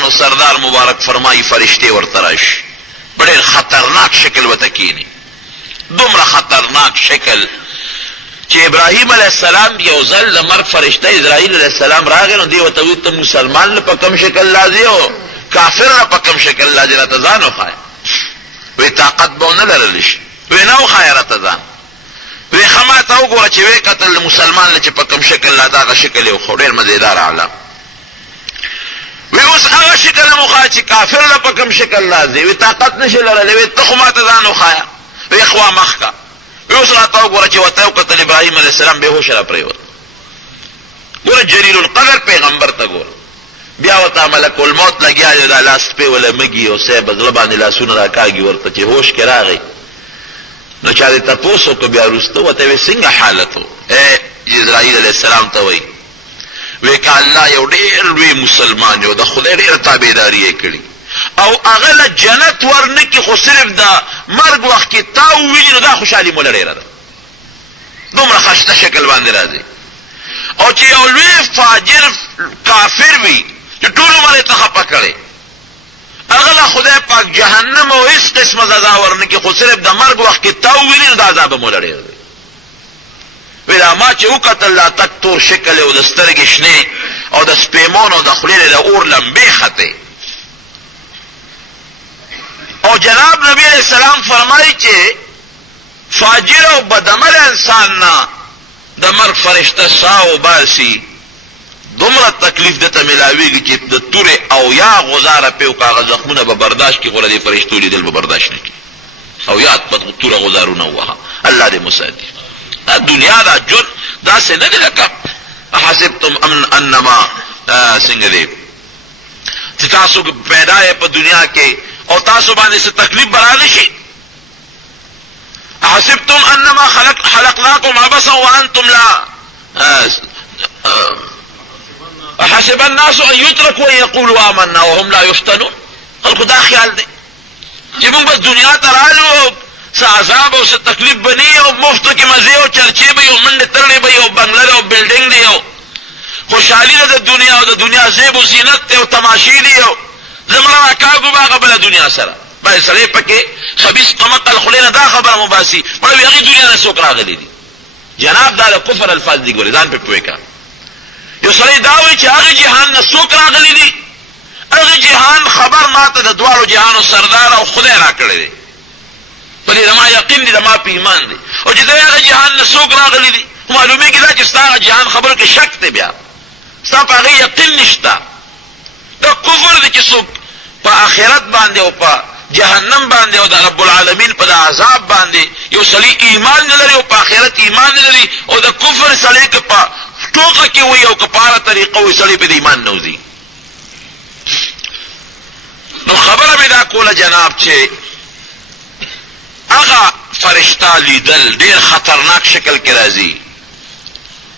مسلمانانو سردار مبارک فرمائی فرشتے ورترش بڑے خطرناک شکل وتکینی دومره خطرناک شکل چې ابراهیم علیہ السلام یو ځل د مرګ فرشته اسرائیل علیہ السلام راغی نو دی ورته وی ته مسلمان نه په کوم شکل راځي او کافر نه په کوم شکل راځي راته ځان وښایه وی طاقت به ونه لرلی شي وی نه وښایه راته ځان وی ښه ما ته وګوره چې وی کتل مسلمان چې په کوم شکل راځي هغه شکل یې وښو ډېر مزېدار اعلی وی اوس هغه شکل مو وښایه چې کافر نه په کوم شکل راځي وی طاقت نشي لرلی وی ته خو ما ته ځان وښایه وی خوا مخ کا اوس راته وګوره چې ورته وکتل ابراهیم علیه السلام بېهوشه را پرېوت ګوره جلیل القدر پیغمبر ته ګوره بیا ورته ملک الموت لګیا دی دا لاس پې وله مږي او صاحب زړه باندې لاسونه راکاږي ورته چې هوش کې راغی نو چا دې تپوس وکړو بیا وروسته ورته وی څنګه حالت و اسرائیل علیه السلام ته وایي وی که الله یو ډېر لوی مسلمان یو د خدای ډېره تابعداري یې کړي او هغه له جنت ورنکي خو صرف د مرګ وخت کې تا وویني نو دا خوشحالي موله ډېره ده دومره خشته شکل باندې راځي او چې یو لوی فاجر کافر وي چې ټول عمر یې ته خفه کړی هغه له خدای پاک جهنم او هېڅ قسمه سزا ورنکي خو صرف د مرګ وخت کې تا وویني نو دا عذاب موله ډېر دی وی دا ما چې وکتل دا تک تور شکل او د سترګې شنې او د سپېمون او د خولې د اور لمبې ختې او جناب نبی علیہ السلام فرمائی چې فاجر او بدعمل انسان نه د مرګ فرشته ساه وباسي دومره تکلیف دته ملاویږي چې د تورې او یا غزاره پې وکړه زخمونه به برداشت کړي خو د فرشتو لیدل به برداشت نه کړي او یاد په توره غزارونه ووهه الله دې مساعد دنیا دا جن داسې نه دی لکه حسبتم انما څنګه دی چې تاسو پیدا یې په دنیا کې او تاسو باندې څه تکلیف برا نشي حسبتم انما خلقناكم عبثا وانتم لا حسب الناس ان يتركوا ان يقولوا آمنا وهم لا يفتنون خلقو دا خیال دی چې موږ بس دنیا ته رالو څه عذاب او څه تکلیف بني او مفتو کې مزې او چرچې به یو منډې ترړې به یو بنګله او بلډینګ دی او خوشحالي ده د دنیا او د دنیا زیب و زینت دی او تماشې دي او زمړه راکاږو به هغه بله دنیا سره باید سړی پکې خبیث قمقل خولې نه دا خبره مباسي مړه وي هغې دنیا نه څوک راغلي دي جناب دا د کفر الفاظ دي ګورې ځان پې پوه کړه یو سړی دا وایي چې هغې جهان نه څوک راغلي دي هغې جهان خبر ما ته د دواړو جهانو سردار او خدای را کړی دی په دې زما یقین دی زما په ایمان دی او چې دی هغه جهان نه څوک راغلي دي خو معلومېږي دا چې ستا هغه جهان خبرو کې شک دی بیا ستا په هغې یقین نشته دا کفر دی چې څوک په آخرت باندې او په جهنم باندې او د رب العالمین په د عذاب باندې یو سړی ایمان نه لري او په آخرت ایمان نه لري او د کفر سړی که په ټوکه کې وي او که په هره طریقه وي سړی په د ایمان نه وځي نو خبره مې دا کوله جناب چې هغه فرشته لیدل ډېر خطرناک شکل کې راځي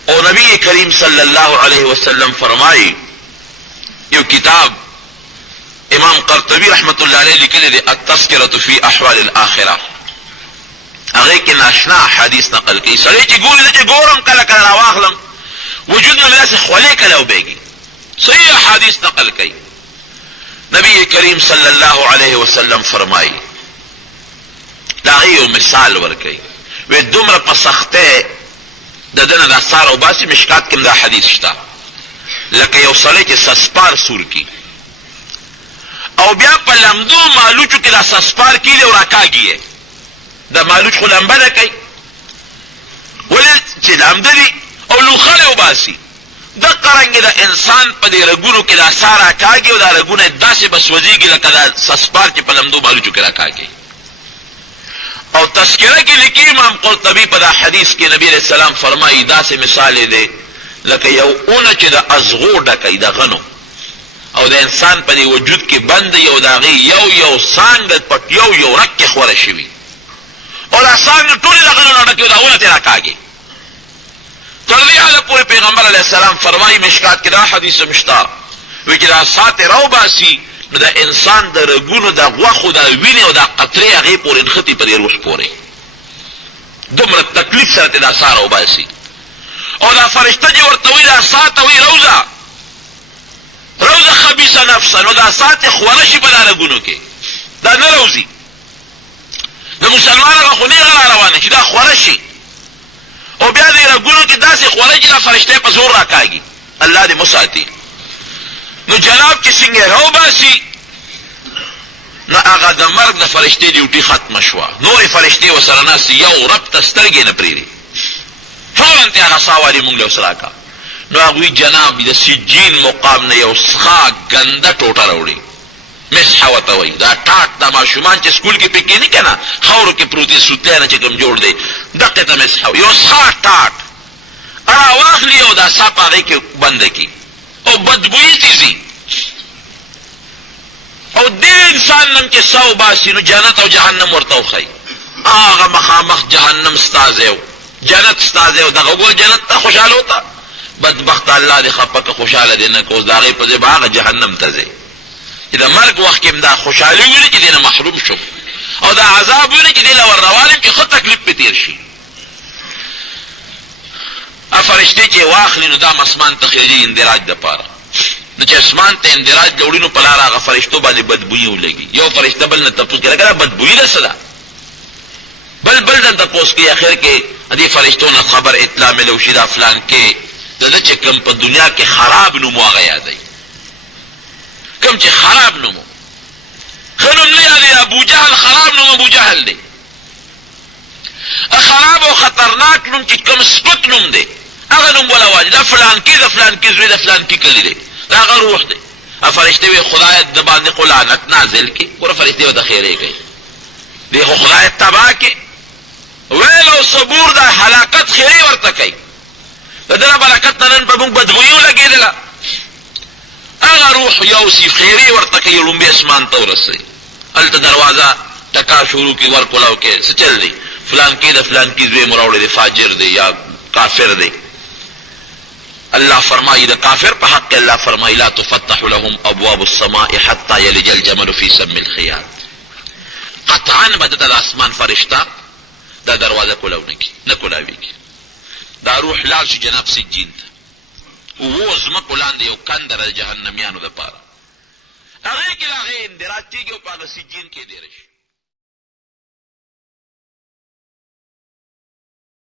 او نبی کریم صلی الله علیه وسلم فرمایي یو کتاب امام قرطبی رحمت الله علیه لیکلی دی التذکرة فی احوال الاخره هغې کې ناشنا حدیث نقل کوي سړی چې ګوري دی چې ګورم کله کله راواخلم وجود مې داسې خولې کله وبېږي صحیح احادیث نقل کوي نبی کریم صلی الله علیه وسلم فرمایي د هغې یو مثال ورکوي وی دومره په سختۍ د ده نه دا سار وباسي مشکات کې دا حدیث شته لکه یو سړی چې سسپار سور کی او بیا په لمدو مالوچو کې دا سسپار کیږي او راکاږي دا مالوچ خو لمبه نه کوي ولې چې لمده دي او لوخړې وباسي دقه رنګې د انسان په دې رګونو کې دا سا راکاږي او دا رګونه داسې به سوځېږي لکه دا سسپار چې په لمدو مالوچو کې راکاږي او تذکره کې لیکي امام قرطبي په دا حدیث کې نبی علیہ السلام فرمایي داسې مثال دی لکه یو اونه چې د ازغو ډکوي د غنو او د انسان په دې وجود کې بند یو د هغې یو څانګه په یو رګ کې خوره شوي او دا څانګه ټولې د غنو نه ډکې او دا اونه ترې راکاږي تر دې حاله پورې پیغمبر علیه السلام فرمایي مشکات کې دا حدیث هم شته وایي چې دا سا ترې راوباسي نو د انسان د رګونو د غوښو د وینې او د قطرې هغې پورې نښتي په دې روح پورې دومره تکلیف سره ترې دا سا راوباسي او دا فرشته چې ورته وایي دا سا ته وایي روزه یو د خبیث نفس نو دا سات خورشي په لارګونو کې دا نه روزي د مسلمان هغه خو نه روانه چې دا خورشي او بیا دې رګونو کې داسې خورشي دا فرشته په زور راکاږي الله دې مساتي نو جناب چې څنګه راوباسي نو هغه د مرګ د فرشتې ډیوټي ختمه شوه نورې فرشتې ورسره ناستې یو رب ته سترګې نه پرېږدي فورا ته هغه ساه والي مونږ له ورسره راکړه نو هغوی جناب د سجین مقام نه یو څښا ګنده ټوټه راوړي مسحه ورته وایي دا ټاټ دا ماشومان چې سکول کې پکې نه که نه خاورو کې پروت دی سوتلی نه چې کوم جوړ دی دقې ته مسحه یو څښا ټاټ راواخلي او دا ساه په هغې کې بنده کړي او بدبویي تیزي او دې انسان نم چې سو باسي نو جنت او جهنم ورته وښایي هغه مخامخ جهنم ستا ځای و جنت ستا ځای و دغه وګوره جنت ته خوشحاله وته بدبخت الله دې خفه که خوشحاله دې نه که اوس د هغې په ځای به هغه جهنم ته ځې چې د مرګ وخت کې هم دا خوشحالي ویني چې دې نه محروم شو او دا عذاب ویني چې دې له ور روان یم چې ښه تکلیف پې تېر شي فرشتې چې واخلي نو دا اسمان ته خېږي اندراج دپاره نو چې اسمان ته اندراج دوړي نو په لاره هغه فرشتو باندې بدبویي ولګي یو فرشته بل نه تپوس کوي لکه دا بدبویي ده څه ده بل نه تپوس کوي اخر کې دې فرشتو نه خبر اطلاع ملو شي دا فلان کې د ده چې کوم په دنیا کې خراب نوم هغه یادوي کوم چې خراب نوم ښه نوم نه یادوي ابو جهل خراب نوم ابو جهل دی خراب او خطرناک نوم چې کوم سپک نوم دی هغه نوم ولا واجب دا فلان کې د فلان کې زوی د فلان کې کلی دی دا هغه روح دی فرشتې وی خدای د باندې خو لعنت نازل کړي ګوره فرشتې به د خیرې کوي دی خو خدای تباه کړي ویل او صبور د هلاکت خیرې ورته کوي د ده نه برکت نه نن په موږ بدبویي ولګېدله هغه روح یوسي خیرې ورته کوي لومبې اسمان ته ورسوي هلته دروازه ټکا شروع کړي ورکولاو کې څه چل دی فلان کې د فلان کې زوی مو راوړی دی فاجر دی یا کافر دی اللہ فرمائی دا کافر پہ حق اللہ فرمائی لا تفتح لهم ابواب السماء حتى يلج الجمل في سم الخياط قطعا بدت الاسمان فرشتہ دا دروازہ کلاو نہ کلاوی کی دا روح لال شي جناب سجین تا وہ زمکو لاندې یو کندر جهنميانو دا پارا هغه کې هغه اندراج کېږي او په هغه سجین کې دی راشي